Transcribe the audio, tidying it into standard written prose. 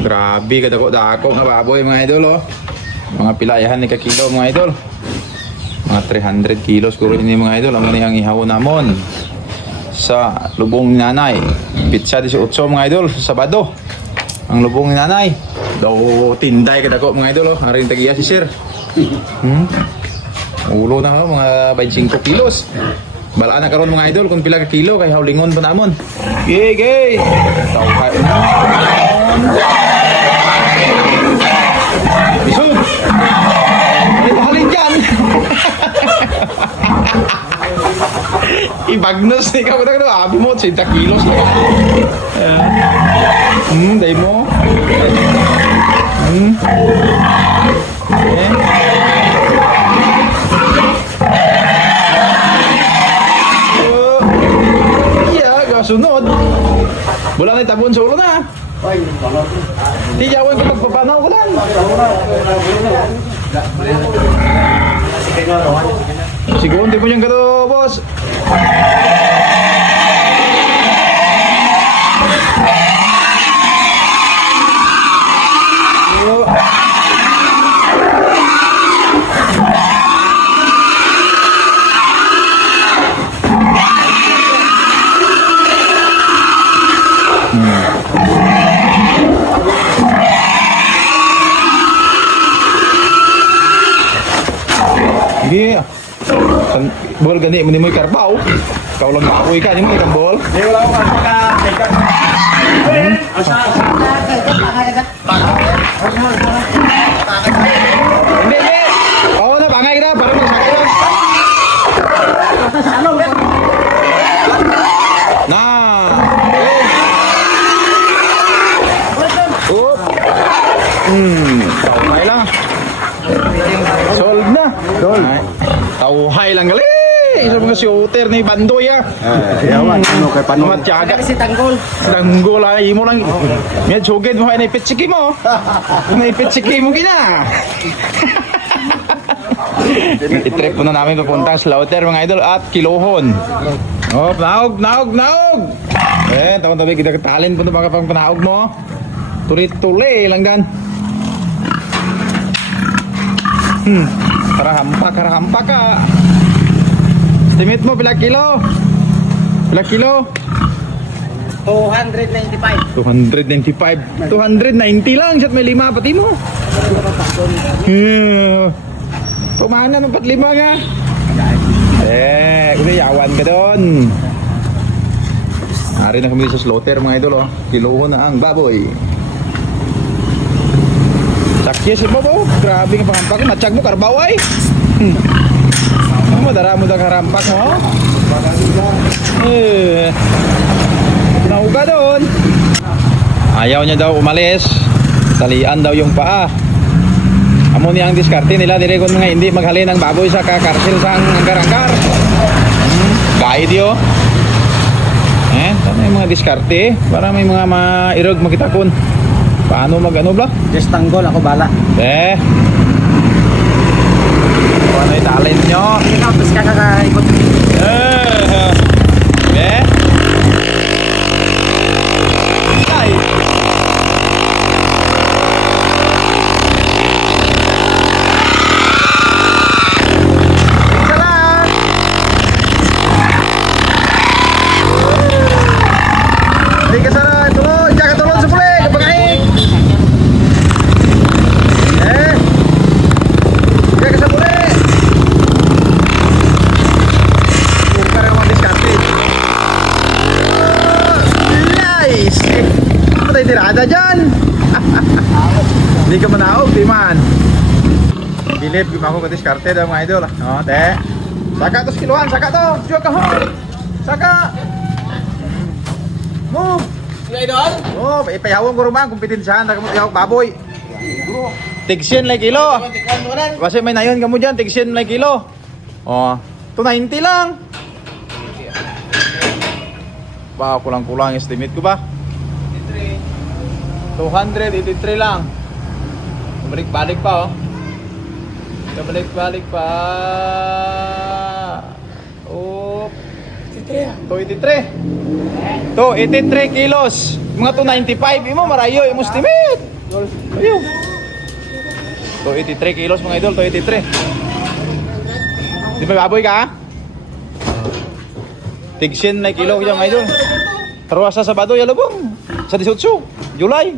Grabe kadako-dako nga baboy mga idol oh. Mga pilayahan ni kakilo mga idol. Mga 300 kilos siguro ini mga idol. Ang ang ihaw namon sa lubong ni nanay. Pizza 18 mga idol sa Sabado. Ang lubong ni nanay. Daw tinday kadako mga idol oh. Haring tagiya si sir. Ulo na mga 25 kilos. Balaan na karon mga idol kung pila ka kilo kay hawlingon pa namon. Gay. Tawhay na. Isog. Ay halin diyan. Ibagnos ni ka kada abi mo 30 kilos na. Dai mo. Sunod. Wala na itabon sa ulo na. Di jawan ko pagpapanaw ko lang. Siguro hindi mo niyang gato, boss. Iya. Bol gani mo ni mo'y karbaw. Ikaw lang maakoy ka, ni mo ikang bol. Di wala ko ka ikan. Asa. Hindi. Oo na, bangay kita. Para magsakay lang. Nah. Oop. Tawhay lang. Sold na. Sold. Tawhay lang gali. Isa mga shooter ni Bandoy ah. Yawan, ano kay panon. Matyaga. Kasi tanggol. Tanggol ay mo lang. May sugid mo ay naipitsiki mo. Naipitsiki mo kina. I-trip mo na namin papunta sa Slaughter mga idol at Kilohon. Oh, naog. Tawon-tabi kita talent po na pang panaog mo. Tulit-tuli lang gan. Karahampak ka. Estimate mo pila kilo? 295. 295. 290 lang. Siyat may 5 pati mo. Pumana ng 4-5 nga. Kasi yawan ka doon. Ari na kami sa slaughter mga idol oh. Kilohon na ang baboy. Sakya si Bobo. Grabe nga pangampak. Matsyag mo karbaw ay. Madara mo na karampak mo. Nauga doon. Ayaw niya daw umalis. Talian daw yung paa. Amo niya ang diskarte nila. Dire kung mga hindi maghalin ang baboy sa kakarsil sa anggar-anggar. Guide yo. Tama yung mga diskarte. Para may mga mairog makita kun. Paano mag-ano ba? Just tanggol, ako bala. Ano yung talent nyo? Tapos kakakaikot. Ay! Hindi ka sana tulog! Diyan ka tulog sa puli! Kapag-ahig! Diyan ka sa puli! Tirada dyan. Hindi ka manaog, di man. Bilib, gima ko katiskarte daw mga idol. O, te. Saka to kiluan, saka to. Diyo ka ho. Saka. Move. Sila idol? Oh, ipayawang ko rumang kumpetensyahan na kamo tiyawag baboy. Tigsin like kilo. Kasi may nayon kamo dyan, tigsin like kilo. Oh, 290 lang. Ba, kulang-kulang estimate ko ba? 283 lang. Balik-balik pa oh. Balik-balik pa. Oh. 283. 283 kilos. Mga 295 imo marayo imo estimate. Ayo. 283 kilos mga idol, 283. Di ba baboy ka? Tigsin na kilo yung mga idol. Pero sa Sabado ya lubong. Sa 18 July.